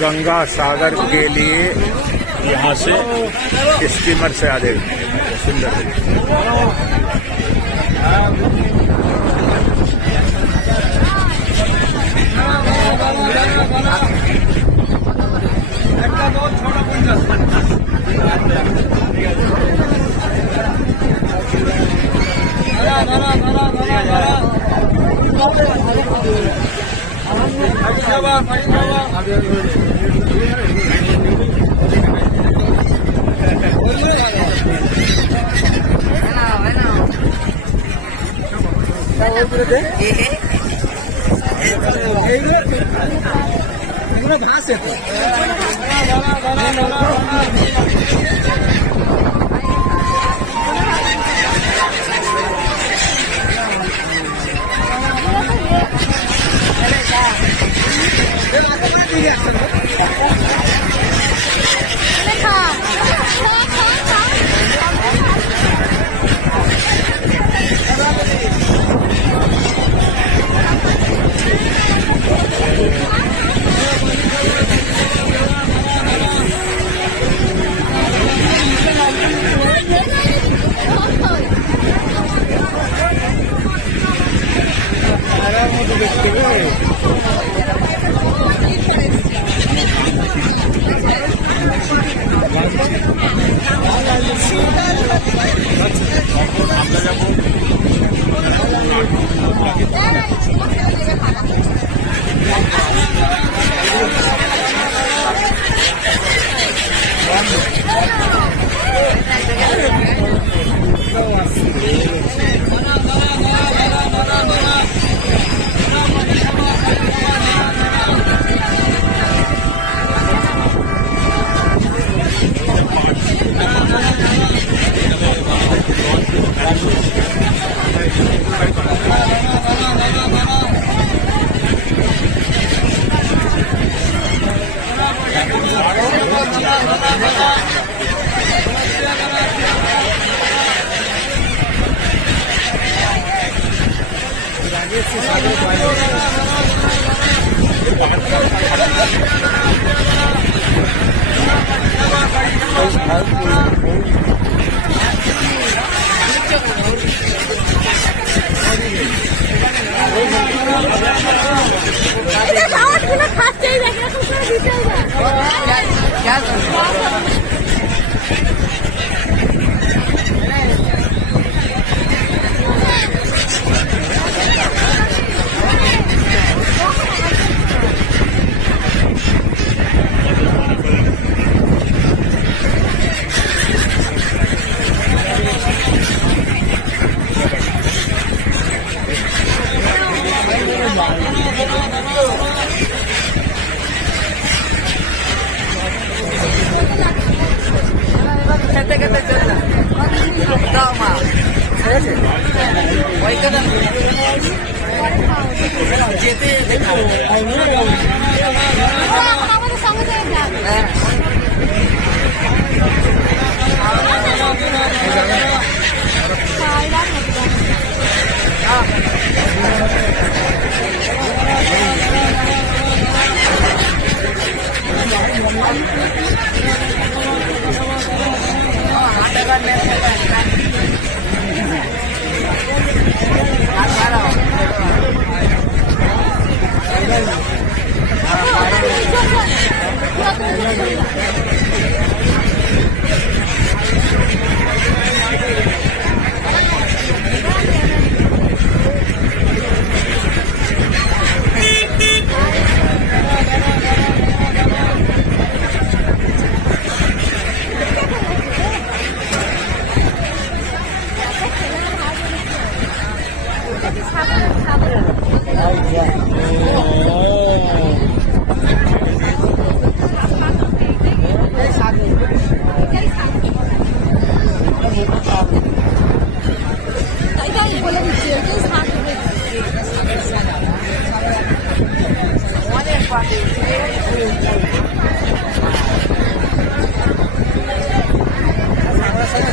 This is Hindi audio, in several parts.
गंगा सागर के लिए यहाँ से स्टीमर से आ जाएगा। सुंदर घास है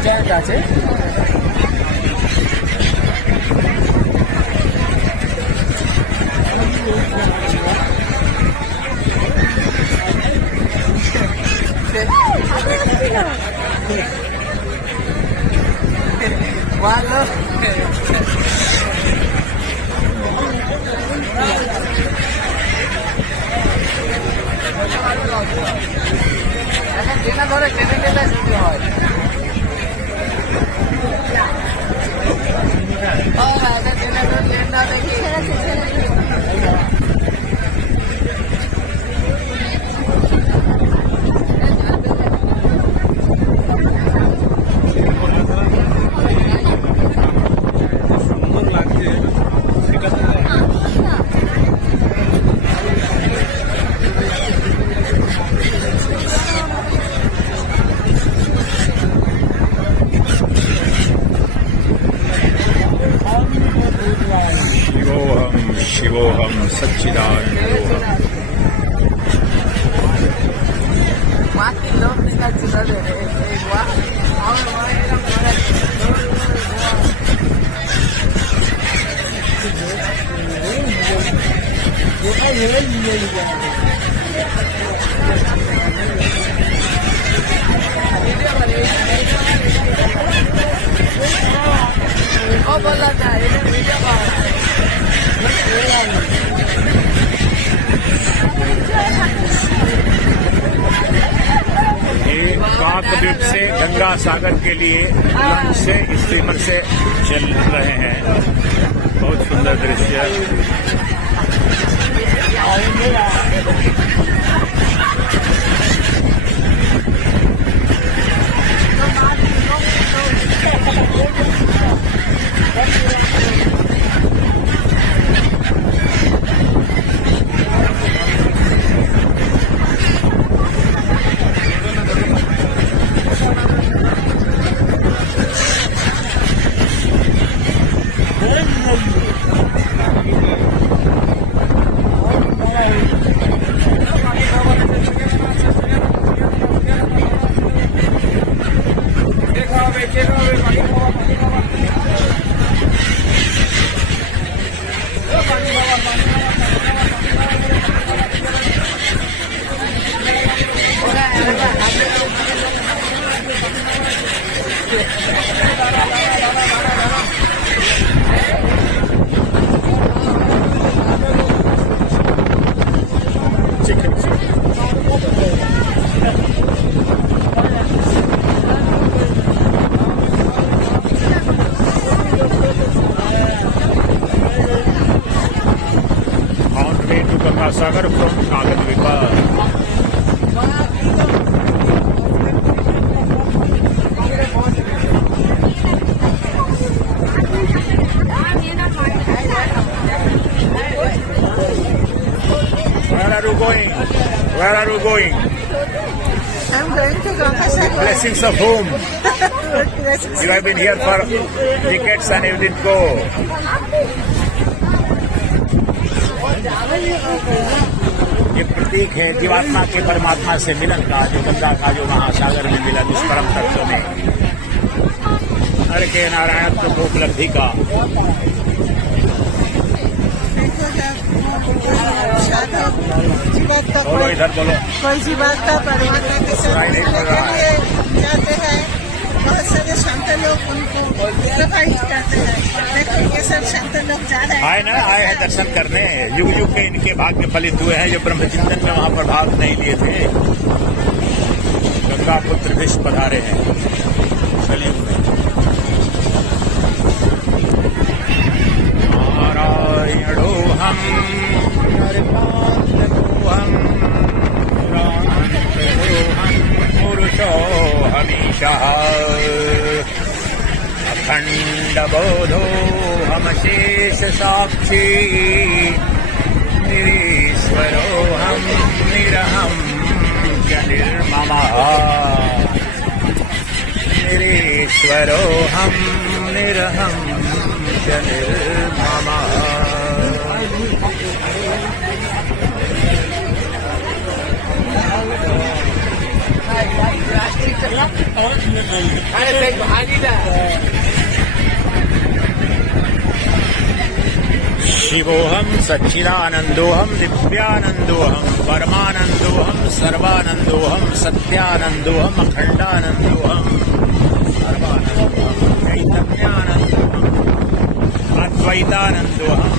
জয়েন্ট আছে। ভালো এখন যেটা ধরে টেনে টেনে শুরু হয়। টেনে ধরে টেনটা দেখি शिवोहम सच्चिदानंदोहम। Mati loh tinggal juga deh. Wah, oh bola dah, ini video bang. ये काकद्वीप से गंगा सागर के लिए लंच से स्टीमर से चल रहे हैं। बहुत सुंदर दृश्य। Sagar from Kakdwip. Where are you going? Where are you going? I'm going to Ganga Blessings of whom? You have been here for decades and you didn't go. ये प्रतीक है जीवात्मा के परमात्मा से मिलन का, जो गंगा का जो महासागर में मिलन उस परम तत्व में हर के नारायणत्व को उपलब्धि का। बोलो इधर बोलो। कोई जीवात्मा परमात्मा के साथ जाते हैं, बहुत सारे संत लोग उनको प्रभावित करते हैं। देखो ये सब संत लोग जा रहे हैं, आए ना, आए हैं दर्शन करने। युग युग के इनके भाग्य फलित हुए हैं जो ब्रह्मचिंतन में वहां पर भाग नहीं लिए थे। गंगा पुत्र विश्व पधारे हैं कलयुग में। नारायणो हम नरपात्रकोहम पुराणोहम पुरुषो हमीशः अखंड बोधो हम शेष साक्षी निरीश्वरो हम निरहम च निर्ममः निरीश्वरो हम निरहम च निर्ममः। शिवोहम सच्चिदानंदोहम दिव्यानंदोहम परमानंदोहम सर्वानंदोहम सत्यानंदोहम अखंडानंदोहम सर्वानंदोहम चैतन्यानंदोहम अद्वैतानंदोहम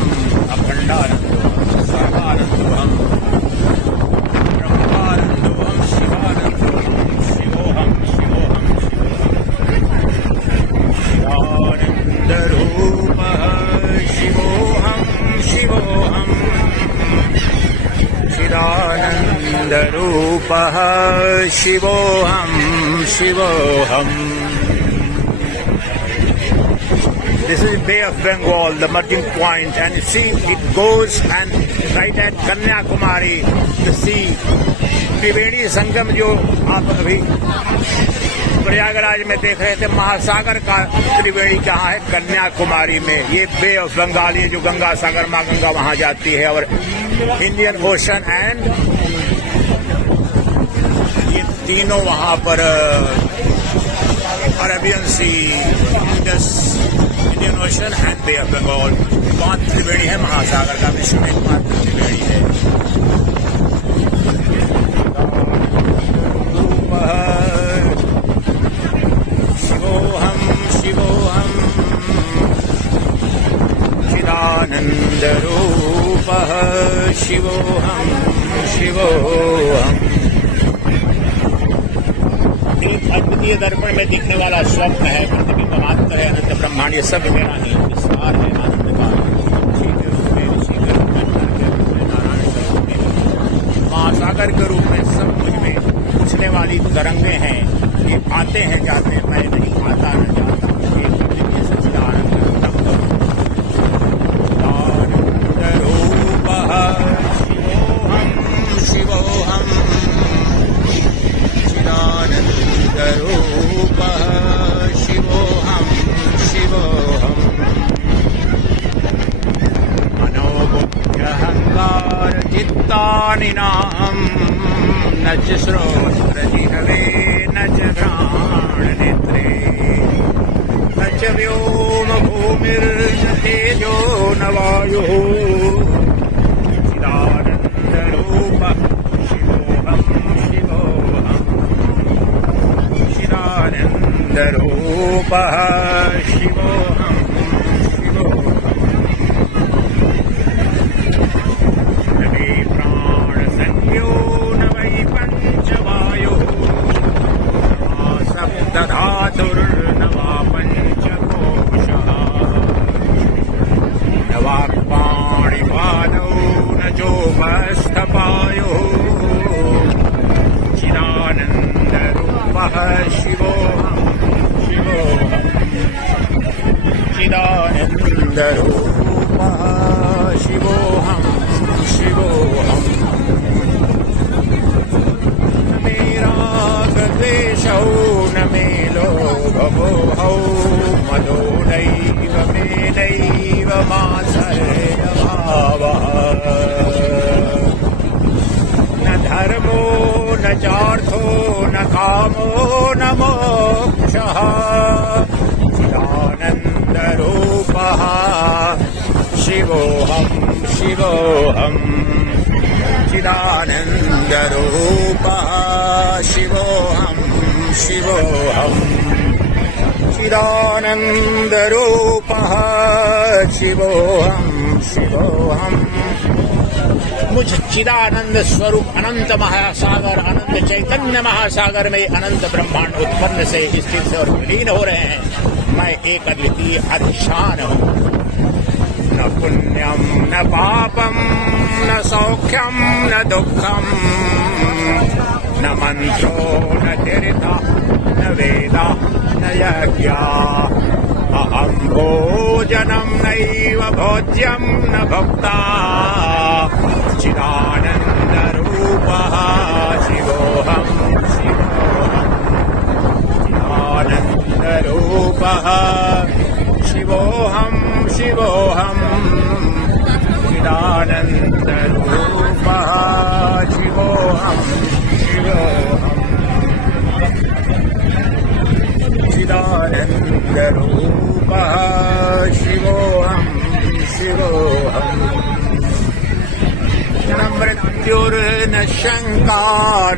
अखंडानंदोहम सर्वानंदोहम ब्रह्मानंदोहम शिवानंदोहम शिवोहम शिवोहम शिवानंदरूपः शिवोहम शिवोहम चिदानंदरूपः शिवोहम शिवोहम. This is Bay of Bengal, the merging point, and you see it goes and right at Kanyakumari, the sea. Triveni Sangam जो आप अभी प्रयागराज में देख रहे थे, महासागर का त्रिवेणी कहाँ है? कन्याकुमारी में. ये बे ऑफ बंगाल, ये जो गंगा सागर माँ गंगा वहां जाती है, और इंडियन ओशन एंड ये तीनों वहां पर Arabian Sea, Indus, Indian Ocean and Bay of Bengal, 5 Triveni है महासागर का. विश्व में एकमात्र त्रिवेणी है. शिवोहम शिवोहम चिदानंदरूपः शिवोहम शिवोहम. एक अद्वितीय दर्पण में दिखने वाला स्वप्न है, प्रतिबिंब मात्र है, अनंत ब्रह्मांड. ये सब मेरा ही विस्तार है आनंद का. ऋषि के रूप में, ऋषि के रूप में, नर के रूप में, नारायण के रूप में, महासागर के रूप में सब कुछ में उछलने वाली तरंगे हैं. ये आते हैं जाते हैं, मैं नहीं आता न जाता. एक अद्वितीय सच्चिदानंद आनंदरूपः शिवोहम शिवोहम चिदानंदरूपः शिवोहम शिवोहम. मनोबुद्ध्यहंकार चित्तानि नाहम् न च श्रोत्रजिह्वे न च घ्राणनेत्रे न च व्योम भूमिर्न तेजो न वायुः. चिदानन्दरूपः शिवोहम शिवोहम चिदानन्दरूपः शिवोहम शिवोहम. न मे प्राणसंज्ञो न वै पंचवायुः सप्तधातुर्न वा पंचकोशः न वाक्पाणिपादौ न चोपस्थपायुः. चिदानन्दरूपः शिवोहम शिवोहम चिदानन्दरूपः शिवोहम शिवोहम. द्वेषौ न मे लोभमोहौ मदो नैव मे नैव मात्सर्यभावः. न धर्मो न चार्थो न कामो न मोक्षः. चिदानन्दरूपः शिवोहम शिवोहम चिदानन्दरूपः शिवोहम शिवोहम चिदानन्दरूपः शिवोहम शिवोहम. मुझ चिदानंद स्वरूप अनंत महासागर, अनंत चैतन्य महासागर में अनंत ब्रह्मांड उत्पन्न से स्थित और विलीन हो रहे हैं. मैं एक अद्वितीय अधिष्ठान हूँ. न पुण्यम न पापम न सौख्यम न दुखम न मंत्रो न तीर्थ न वेदा न यज्ञा. अहम भोजनम नैव भोज्यम न भोक्ता. चिदानन्दरूपः शिवोहम शिवोहम चिदानन्दरूपः शिवोहम शिवोहम चिदानन्दरूपः शिवोहम शिवोहम. चिदानन्दरूपः शिवोऽहं शिवोऽहम् न मृत्युर्न शङ्का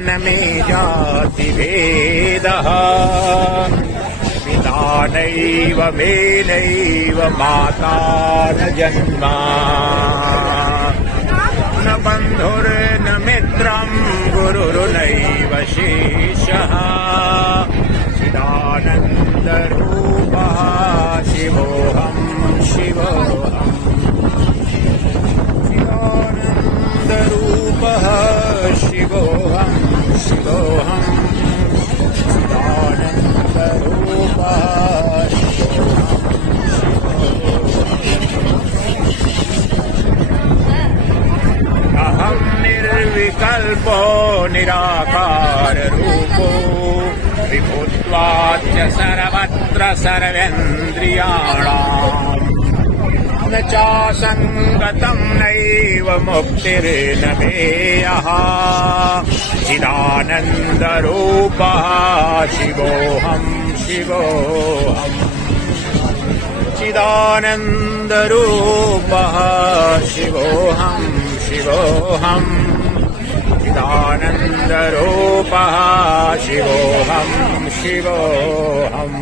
न मे जातिभेदः पिता नैव मे नैव माता न जन्मा न बन्धुर्न मित्रं गुरुर्नैव शेषः चिदानन्दरूपः शिवोऽहं शिवोऽहम् चिदानन्दरूपः शिवोऽहं शिवोऽहम् चिदानन्दरूपः अहं निर्विकल्पो निराकाररूपो विभुत्वाच्च सर्वत्र सर्वेन्द्रियाणाम् न चासङ्गतं नैव मुक्तिर्न मेयः चिदानन्दरूपः शिवोऽहं शिवोऽहम् चिदानन्दरूपः शिवोऽहं शिवोऽहम् चिदानन्दरूपः शिवोऽहं शिवोऽहम्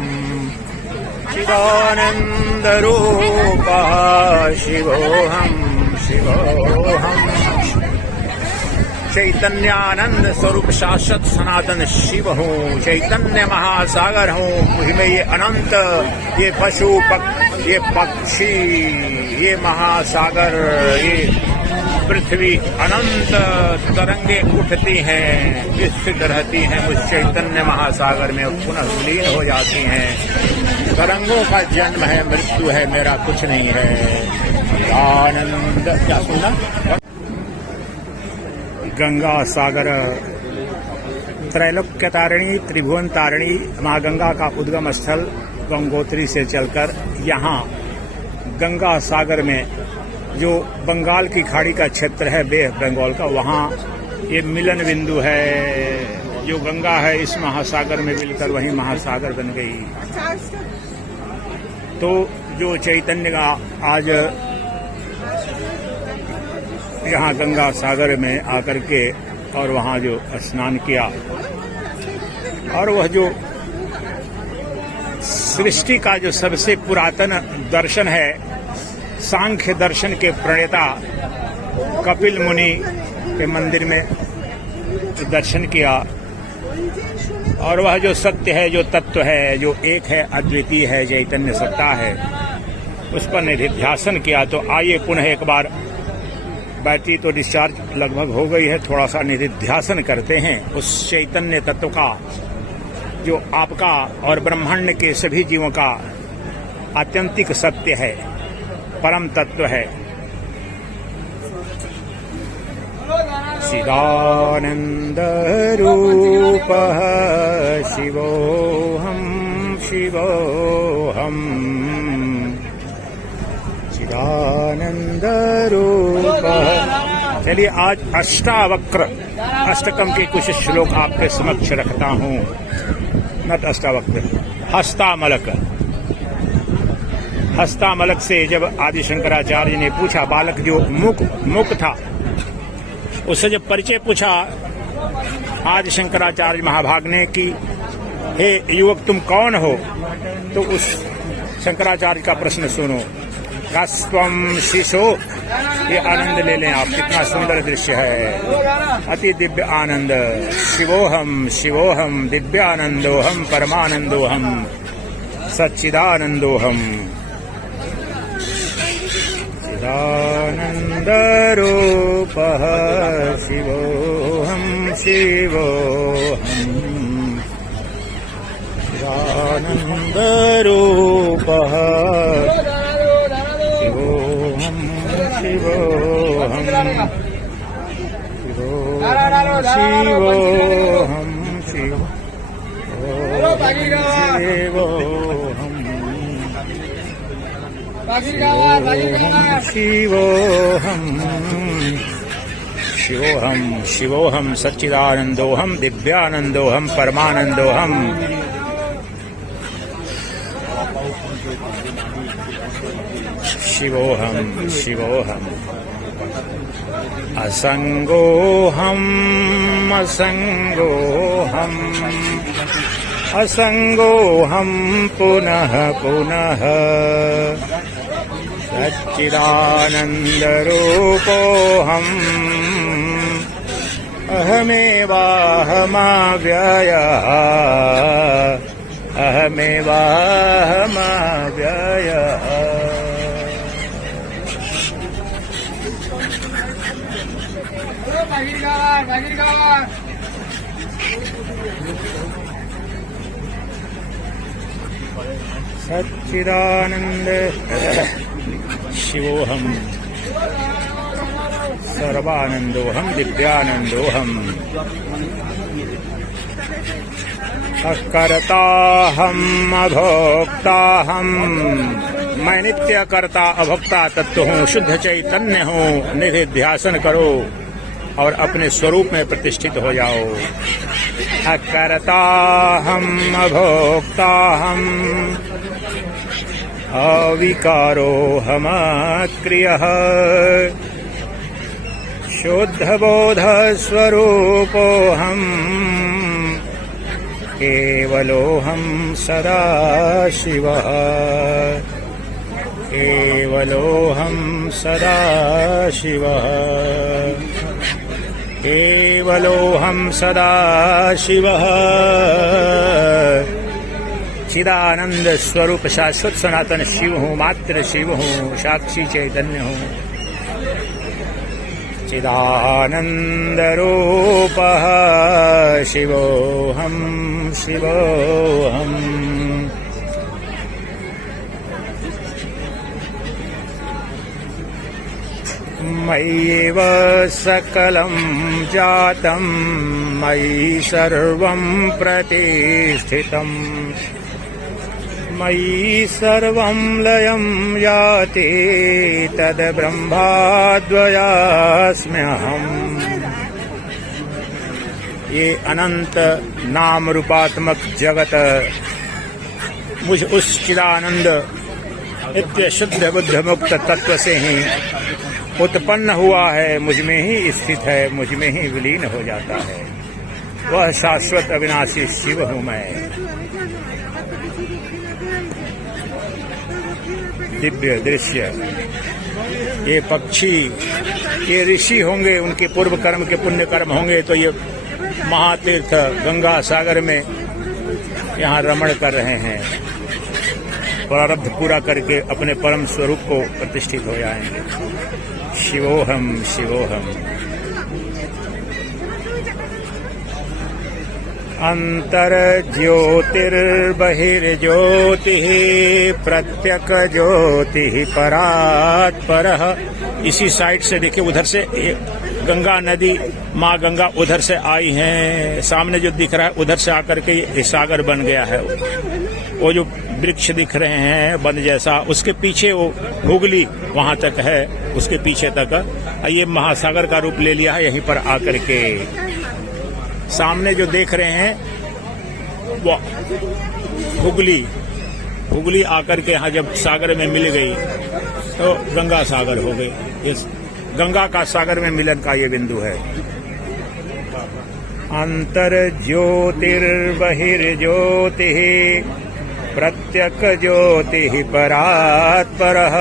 चिदानन्दरूपः शिवोऽहं शिवोऽहम् चैतन्यानंद स्वरूप शाश्वत सनातन शिव हूँ, चैतन्य महासागर हूँ। मुझमें ये अनंत, ये पशु ये पक्षी, ये महासागर, ये पृथ्वी अनंत तरंगे उठती हैं, विस्तृत रहती हैं, उस चैतन्य महासागर में पुनः विलीन हो जाती हैं। तरंगों का जन्म है, मृत्यु है, मेरा कुछ नहीं है। आनंद क्या सुना? गंगा सागर त्रैलोक्य तारिणी, त्रिभुवन तारिणी माँ गंगा का उद्गम स्थल गंगोत्री से चलकर यहाँ गंगा सागर में जो बंगाल की खाड़ी का क्षेत्र है, बे ऑफ बंगाल का, वहाँ ये मिलन बिंदु है। जो गंगा है इस महासागर में मिलकर वही महासागर बन गई। तो जो चैतन्य का आज यहाँ गंगा सागर में आकर के और वहाँ जो स्नान किया, और वह जो सृष्टि का जो सबसे पुरातन दर्शन है, सांख्य दर्शन के प्रणेता कपिल मुनि के मंदिर में दर्शन किया, और वह जो सत्य है, जो तत्व है, जो एक है, अद्वितीय है, चैतन्य सत्ता है, उस पर निधिध्यासन किया। तो आइए पुनः एक बार, बैटरी तो डिस्चार्ज लगभग हो गई है, थोड़ा सा निधिध्यासन करते हैं उस चैतन्य तत्व का, जो आपका और ब्रह्मांड के सभी जीवों का आत्यंतिक सत्य है, परम तत्व है। चिदानंद रूपः शिवोऽहं शिवोऽहम् चिदानंद रूपः। चलिए आज अष्टावक्र अष्टकम के कुछ श्लोक आपके समक्ष रखता हूँ। नट अष्टावक्र, हस्तामलक। हस्तामलक से जब आदि शंकराचार्य ने पूछा, बालक जो मूक था, उससे जब परिचय पूछा आदि शंकराचार्य महाभाग ने कि हे युवक तुम कौन हो, तो उस शंकराचार्य का प्रश्न सुनो। कस्त्वं शिशो, ये आनंद ले लें आप, कितना सुंदर दृश्य है, अति दिव्य आनंद। शिवोहम शिवोहम दिव्यानंदोहम परमानंदोहम सच्चिदानंदोहम चिदानंद रूपः शिवोहम शिवोहम चिदानंद रूपः शिवोहम शिवोहम शिवोहम शिवोहम शिवोहम सच्चिदानंदोहम दिव्यानंदोहम परमानंदोहम शिवोऽहं शिवोऽहम् असंगोऽहम् असंगोऽहम् असंगोऽहम् पुनः पुनः सच्चिदानन्दरूपोऽहम् अहमेवाहमव्ययः अहमेवाहमव्ययः। सच्चिदानंद शिवोऽहम् सर्वानंदोऽहम् दिव्यानंदोऽहम् अकर्ताहम् अभोक्ताहम्। मैं नित्य कर्ता अभोक्ता तत्व हूँ, शुद्ध चैतन्य हूँ। निधिध्यासन करो और अपने स्वरूप में प्रतिष्ठित हो जाओ। अकर्ताहम् अभोक्ताहम् अविकारोऽहम् अक्रियः शुद्धबोधस्वरूपोऽहम् केवलोऽहम् सदाशिवः केवलोऽहम् सदाशिवः केवलोऽहम् सदाशिवः। चिदानंद स्वरूप शाश्वत सनातन शिव हूँ, मात्र शिव हूँ, साक्षी चैतन्य हूँ। चिदानंद रूपः शिवोऽहम् शिवोऽहम्। मय्येव सकलं जातं मयि सर्वं प्रतिष्ठितम् मयि सर्वं लयं याति तद् ब्रह्माद्वयास्म्यहम्। ये अनंत नाम रूपात्मक जगत मुझ उस चिदानंद नित्य शुद्ध बुद्ध मुक्त तत्व से ही उत्पन्न हुआ है, मुझ में ही स्थित है, मुझ में ही विलीन हो जाता है। वह शाश्वत अविनाशी शिव हूँ मैं। दिव्य दृश्य। ये पक्षी, ये ऋषि होंगे, उनके पूर्व कर्म के पुण्य कर्म होंगे तो ये महातीर्थ गंगा सागर में यहाँ रमण कर रहे हैं। प्रारब्ध पूरा करके अपने परम स्वरूप को प्रतिष्ठित हो जाएंगे। शिवोऽहम् शिवोऽहम्। अंतर्ज्योतिर्बहिर्ज्योतिः प्रत्यक ज्योतिः परात्परः। इसी साइड से देखिए, उधर से गंगा नदी, माँ गंगा उधर से आई हैं। सामने जो दिख रहा है उधर से आकर के ये सागर बन गया है। वो जो वृक्ष दिख रहे हैं बंद जैसा, उसके पीछे वो हुगली वहां तक है, उसके पीछे तक ये महासागर का रूप ले लिया है। यहीं पर आकर के सामने जो देख रहे हैं वो हुगली आकर के यहाँ जब सागर में मिल गई तो गंगा सागर हो गई। इस गंगा का सागर में मिलन का ये बिंदु है। अंतर ज्योतिर्बहिर्ज्योतिः प्रत्यक ज्योतिः परात्परः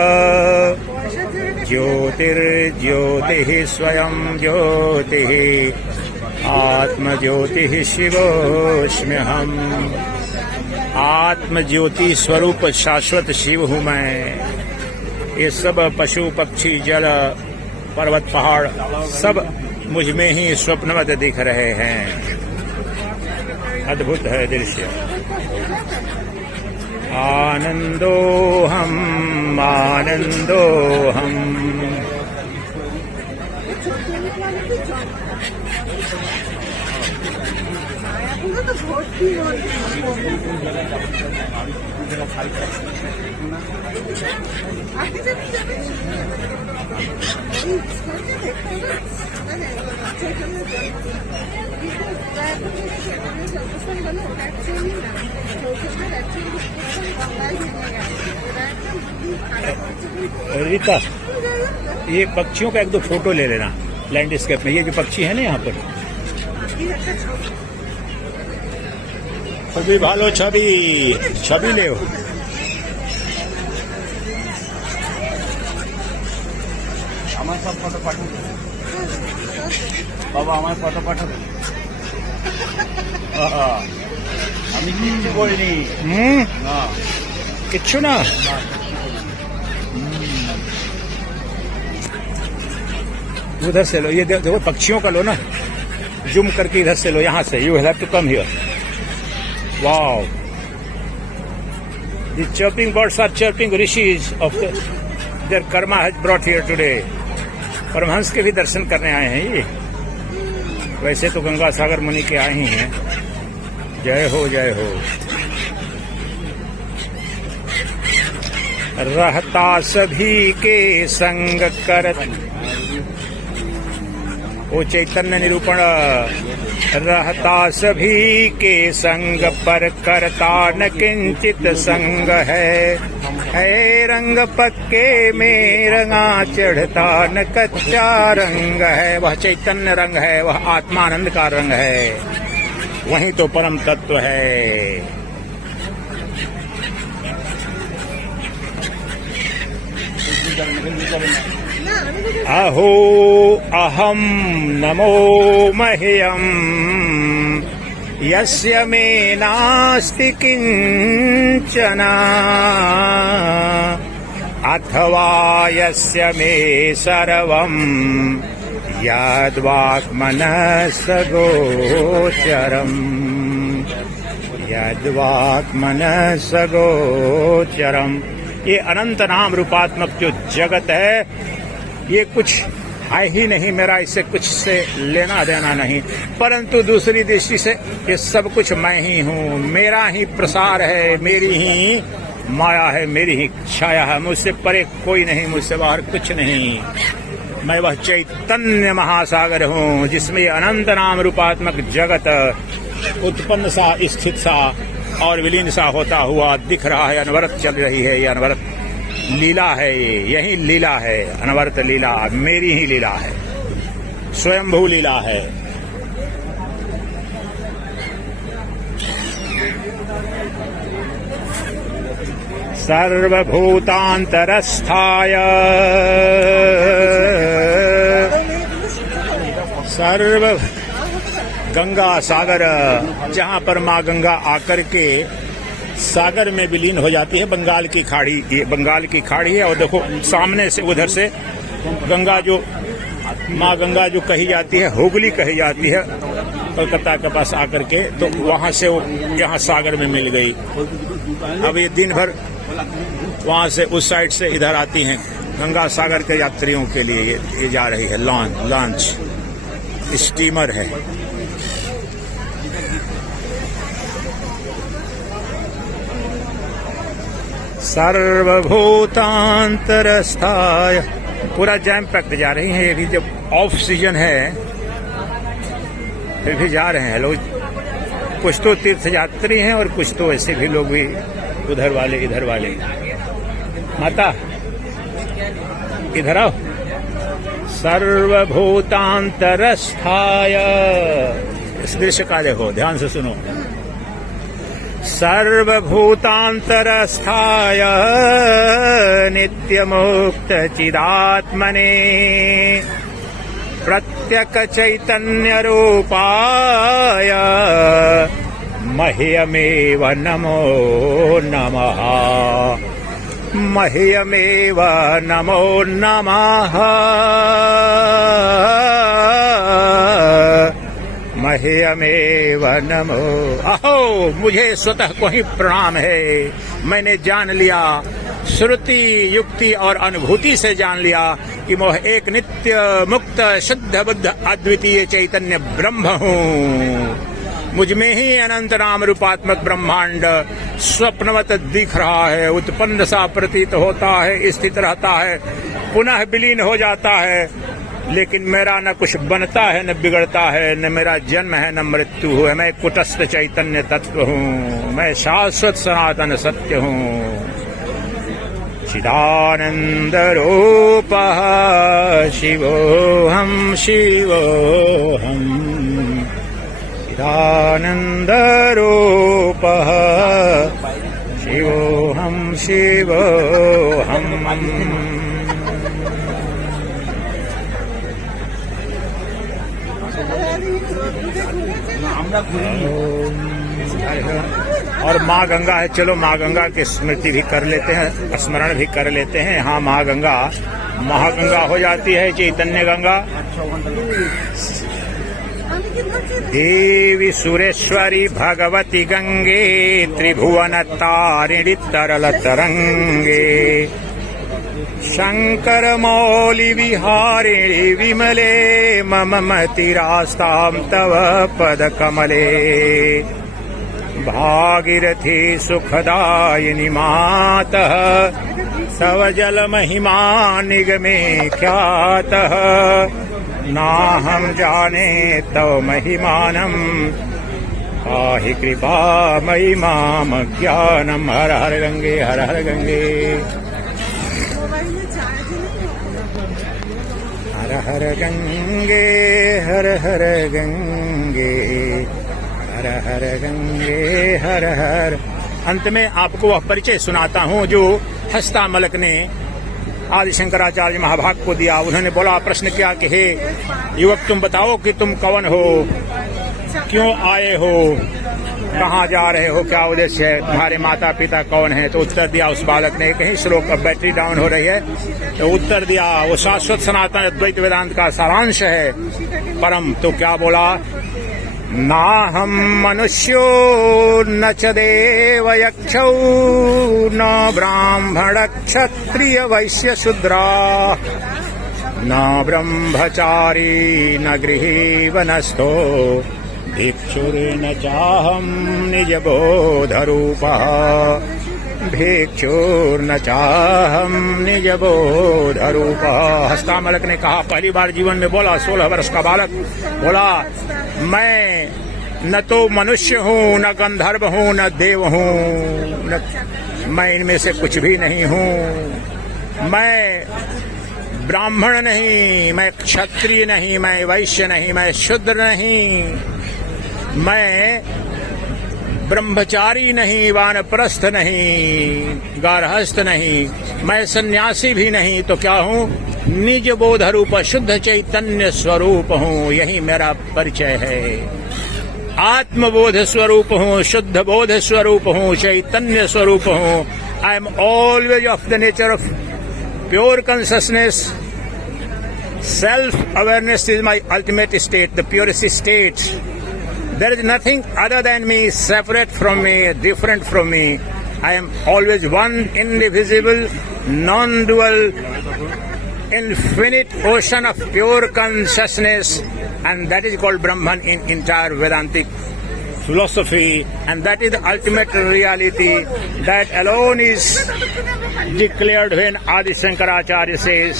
ज्योतिर्ज्योतिः स्वयं ज्योतिः आत्मज्योतिः शिवोऽस्म्यहम्। आत्मज्योति स्वरूप शाश्वत शिव हूँ मैं। ये सब पशु पक्षी जल पर्वत पहाड़ सब मुझ में ही स्वप्नवत दिख रहे हैं। अद्भुत है दृश्य। आनंदोऽहम् आनंदोऽहम्। आगे जब रीता, ये पक्षियों का एक दो फोटो ले लेना लैंडस्केप में। ये जो पक्षी है ना यहाँ पर, छवि भालो, छवि छवि ले আমার সব ফটো পাঠাবো বাবা, আমার ফটো পাঠাবো। আমি কিচ্ছু করিনি না, किच्छु ना। उधर से लो, ये देखो पक्षियों का लो ना, जूम करके इधर से लो, यहाँ से। You have to come here. Wow, the chirping birds are chirping rishis of their karma has brought here today। Paramhansa के भी दर्शन करने आए हैं ये। वैसे तो गंगा सागर मुनि के आए ही हैं। जय हो, जय हो। रहता सभी के संग करत, वो चैतन्य निरूपण। रहता सभी के संग पर करता न किंचित संग है रंग पक्के में रंगा चढ़ता न कच्चा रंग है। वह चैतन्य रंग है, वह आत्मानंद का रंग है, वही तो परम तत्व है। अहो अहम नमो मह्यम यस्य मे नास्ति किंचन अथवा यस्य मे सर्वं यद्वाक्मनस गोचरम् यद्वाक्मनस गोचरम्। ये अनंत नाम रूपात्मक जो जगत है, ये कुछ है ही नहीं मेरा, इससे कुछ से लेना देना नहीं। परंतु दूसरी दृष्टि से ये सब कुछ मैं ही हूँ, मेरा ही प्रसार है, मेरी ही माया है, मेरी ही छाया है। मुझसे परे कोई नहीं, मुझसे बाहर कुछ नहीं। मैं वह चैतन्य महासागर हूँ जिसमें अनंत नाम रूपात्मक जगत उत्पन्न सा, स्थित सा और विलीन सा होता हुआ दिख रहा है। अनवरत चल रही है, ये अनवरत लीला है। ये यही लीला है, अनवरत लीला मेरी ही लीला है, स्वयंभू लीला है। सर्वभूतांतरस्थाय सर्व गंगा सागर, जहाँ पर माँ गंगा आकर के सागर में विलीन हो जाती है। बंगाल की खाड़ी, ये बंगाल की खाड़ी है। और देखो सामने से उधर से गंगा, जो माँ गंगा जो कही जाती है, हुगली कही जाती है, कलकत्ता के पास आकर के, तो वहाँ से वो यहाँ सागर में मिल गई। अब ये दिन भर वहाँ से उस साइड से इधर आती हैं गंगा सागर के यात्रियों के लिए। ये जा रही है लॉन्च, स्टीमर है। सर्वभूतांतरस्थाय, पूरा जैम पैक्ट जा रही है। ये भी जब ऑफ सीजन है फिर भी जा रहे हैं लोग। कुछ तो तीर्थ यात्री हैं और कुछ तो ऐसे भी लोग भी, उधर वाले इधर वाले। माता इधर आओ। सर्वभूतांतरस्थाय, इस दृश्य का देखो, ध्यान से सुनो। सर्वभूतांतरस्थाय नित्यमुक्त चिदात्मने प्रत्यक चैतन्य रूपाय मह्यमेव नमो नमः। मह्यमेव नमो नमः। मह्यमेव नमो। अहो, मुझे स्वतः को ही प्रणाम है। मैंने जान लिया, श्रुति युक्ति और अनुभूति से जान लिया कि मैं एक नित्य मुक्त शुद्ध बुद्ध अद्वितीय चैतन्य ब्रह्म हूँ। मुझ में ही अनंत नाम रूपात्मक ब्रह्मांड स्वप्नवत दिख रहा है, उत्पन्न सा प्रतीत होता है, स्थित रहता है, पुनः विलीन हो जाता है, लेकिन मेरा न कुछ बनता है न बिगड़ता है, न मेरा जन्म है न मृत्यु है। मैं कुटस्थ चैतन्य तत्व हूँ, मैं शाश्वत सनातन सत्य हूँ। चिदानंद रूपः शिवोऽहं शिवोऽहं, चिदानंद रूपः शिवोऽहं शिवोऽहं। আমরা ঘুরি और माँ गंगा है, चलो माँ गंगा की स्मृति भी कर लेते हैं, स्मरण भी कर लेते हैं। हाँ, माँ गंगा महागंगा हो जाती है, चैतन्य गंगा। देवी सुरेश्वरी भगवती गंगे, त्रिभुवन तारिणी तरल तरंगे, शंकर मौली विहारिणी विमले, मम मतिरास्तां तव पद कमले। भागीरथी सुखदायिनी मातः, तव जल महिमा निगमे ख्यातः, नाहं जाने तव महिमानं, पाहि कृपा मयि माम ज्ञानम्। हर हर गंगे, हर हर गंगे, हर हर गंगे, हर हर गंगे, हर हर गंगे, हर हर। अंत में आपको वह परिचय सुनाता हूँ जो हस्तामलक ने आदि शंकराचार्य महाभाग को दिया। उन्होंने बोला, प्रश्न किया कि हे युवक, तुम बताओ कि तुम कौन हो, क्यों आए हो, कहाँ जा रहे हो, क्या उद्देश्य है, तुम्हारे माता पिता कौन है। तो उत्तर दिया उस बालक ने, कहीं श्लोक का बैटरी डाउन हो रही है, तो उत्तर दिया वो शाश्वत सनातन अद्वैत वेदांत का सारांश है परम। तो क्या बोला, नाहं मनुष्यो न च देव यक्षौ, न ब्राह्मण क्षत्रिय वैश्य शूद्रा, न ब्रह्मचारी न गृही वनस्थो, भिक्षुर्न चाहं निजबोधरूपः, भिक्षुर्न चाहं निजबोधरूपः। हस्तामलक ने कहा, पहली बार जीवन में बोला, 16 वर्ष का बालक बोला, मैं न तो मनुष्य हूँ, न गंधर्व हूँ, न देव हूँ, मैं इनमें से कुछ भी नहीं हूँ। मैं ब्राह्मण नहीं, मैं क्षत्रिय नहीं, मैं वैश्य नहीं, मैं शूद्र नहीं, मैं ब्रह्मचारी नहीं, वानप्रस्थ नहीं, गारहस्थ नहीं, मैं सन्यासी भी नहीं, तो क्या हूँ, निज बोध रूप शुद्ध चैतन्य स्वरूप हूँ। यही मेरा परिचय है। आत्मबोध स्वरूप हूँ, शुद्ध बोध स्वरूप हूँ, चैतन्य स्वरूप हूँ। I am always of the nature of pure consciousness. Self awareness is my ultimate state, the purest state. There is nothing other than me, separate from me, different from me. I am always one, indivisible, non-dual, infinite ocean of pure consciousness, and that is called Brahman in entire Vedantic philosophy, and that is the ultimate reality. That alone is declared when Adi Shankaracharya says,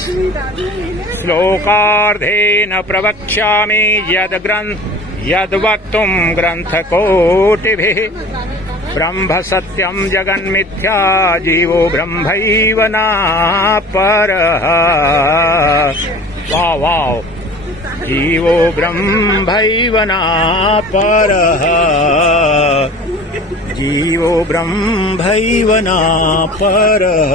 श्लोकार्धेन प्रवक्ष्यामि यद्वक्तुं ग्रन्थकोटिभिः, ब्रह्म सत्यं जगन्मिथ्या जीवो ब्रह्मैव नापरः। वाव वाव, जीवो ब्रह्मैव नापरः, जीवो ब्रह्मैव नापरः।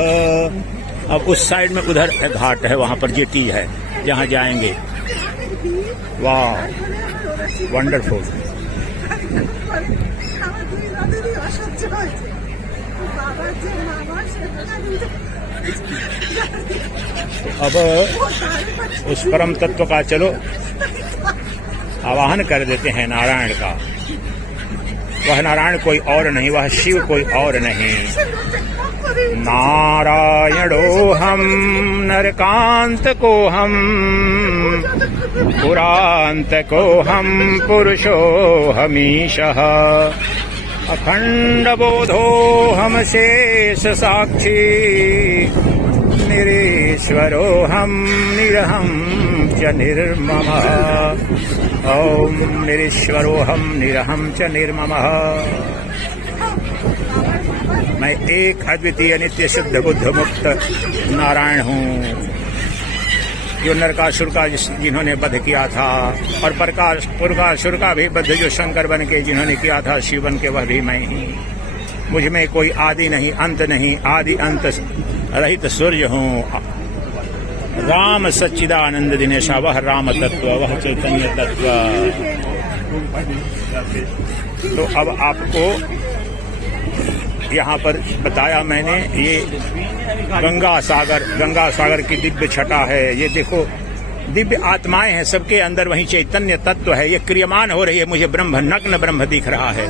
अब उस साइड में उधर एक घाट है, वहां पर जेटी है, जहां जाएंगे। वाह, वंडरफुल। अब उस परम तत्व का चलो आवाहन कर देते हैं, नारायण का। वह नारायण कोई और नहीं, वह शिव कोई और नहीं। नारायणो हम नरकांत को हम, पुरान्तकोऽहं पुरुषोऽहमीशः अखण्डबोधोऽहं शेषसाक्षी निरीश्वरोऽहं निरहं च निर्ममः ॐ निरीश्वरोऽहं निरहं च निर्ममः। मैं एक अद्वितीय नित्य शुद्ध बुद्ध मुक्त नारायण हूँ, जो नरकासुर का जिन्होंने वध किया था, और पुरकासुर का भी वध जो शंकर बन के जिन्होंने किया था, शिव बन के, वह भी मैं ही। मुझ में कोई आदि नहीं, अंत नहीं, आदि अंत रहित सूर्य हूँ। राम सच्चिदानंद दिनेशा, वह राम तत्व, वह चैतन्य तत्व। तो अब आपको यहाँ पर बताया मैंने, ये गंगा सागर की दिव्य छटा है। ये देखो, दिव्य आत्माएं हैं सबके अंदर, वही चैतन्य तत्व है। ये क्रियमान हो रही है। मुझे ब्रह्म, नग्न ब्रह्म दिख रहा है।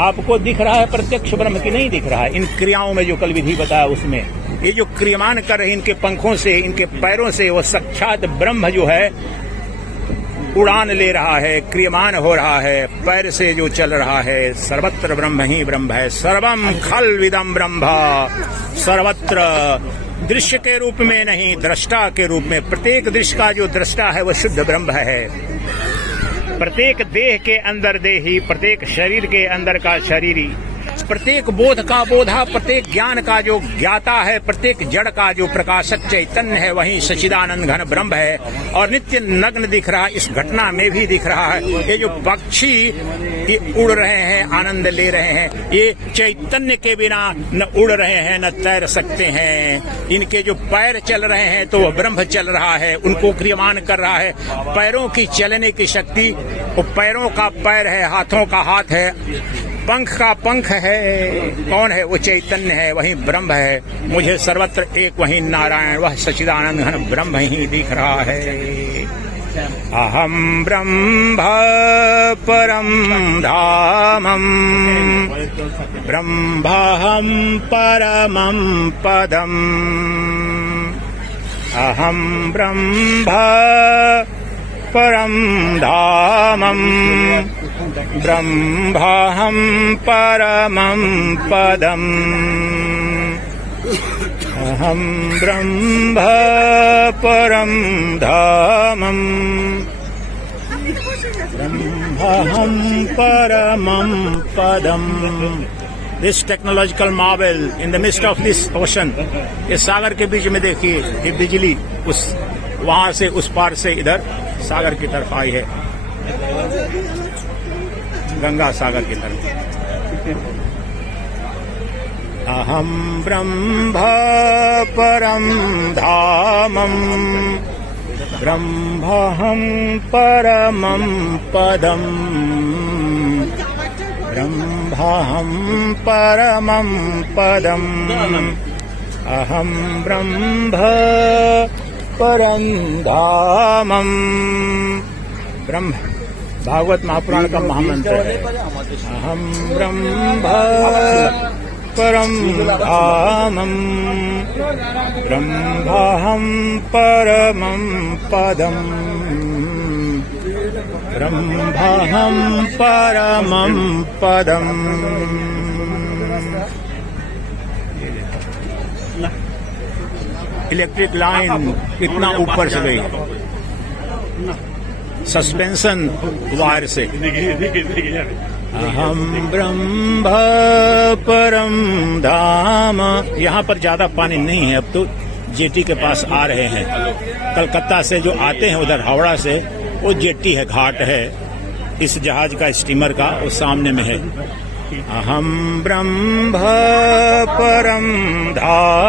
आपको दिख रहा है प्रत्यक्ष ब्रह्म की नहीं दिख रहा है। इन क्रियाओं में जो कल विधि बताया उसमें ये जो क्रियमान कर रहे हैं, इनके पंखों से, इनके पैरों से, वो साक्षात ब्रह्म जो है उड़ान ले रहा है, क्रियमान हो रहा है, पैर से जो चल रहा है। सर्वत्र ब्रह्म ही ब्रह्म है। सर्वम खल्विदम ब्रह्म, सर्वत्र। दृश्य के रूप में नहीं, दृष्टा के रूप में। प्रत्येक दृश्य का जो दृष्टा है वो शुद्ध ब्रह्म है। प्रत्येक देह के अंदर देही, प्रत्येक शरीर के अंदर का शरीरी, प्रत्येक बोध का बोधा, प्रत्येक ज्ञान का जो ज्ञाता है, प्रत्येक जड़ का जो प्रकाशक चैतन्य है, वही सच्चिदानंद घन ब्रह्म है। और नित्य नग्न दिख रहा है, इस घटना में भी दिख रहा है। ये जो पक्षी ये उड़ रहे हैं, आनंद ले रहे हैं, ये चैतन्य के बिना न उड़ रहे हैं, न तैर सकते हैं। इनके जो पैर चल रहे हैं तो वह ब्रह्म चल रहा है, उनको क्रियमान कर रहा है। पैरों की चलने की शक्ति, वो पैरों का पैर है, हाथों का हाथ है, पंख का पंख है। कौन है? वो चैतन्य है, वही ब्रह्म है। मुझे सर्वत्र एक वही नारायण, वह सच्चिदानंद घन ब्रह्म ही दिख रहा है। अहम ब्रह्म परम धामम, ब्रह्माहम परमं पदम। अहम ब्रह्म परम धामम, ब्रह्माहं परमं पदम्। अहं ब्रह्म परम धामम्, ब्रह्माहं परमं पदम्। This technological marvel in the midst of this ocean, इस सागर के बीच में देखिए, ये बिजली उस वहां से उस पार से इधर सागर की तरफ आई है, गंगा सागर की तरफ। अहम ब्रह्म परम धामम, ब्रह्माहं परमं पदम। ब्रह्माहं परमं पदम। अहम ब्रह्म परम धामम। ब्रह्म भागवत महापुराण का महामंत्र है। अहम ब्रह्म परम धामम, ब्रह्माहं परमं पदम। ब्रह्माहं परमं पदम। इलेक्ट्रिक लाइन कितना ऊपर से गई, सस्पेंशन वायर से। अहम ब्रह्म परम धाम। यहाँ पर ज्यादा पानी नहीं है, अब तो जेटी के पास आ रहे हैं। कलकत्ता से जो आते हैं उधर हावड़ा से, वो जेटी है, घाट है इस जहाज का, स्टीमर का, वो सामने में है। अहम ब्रह्म परम धाम।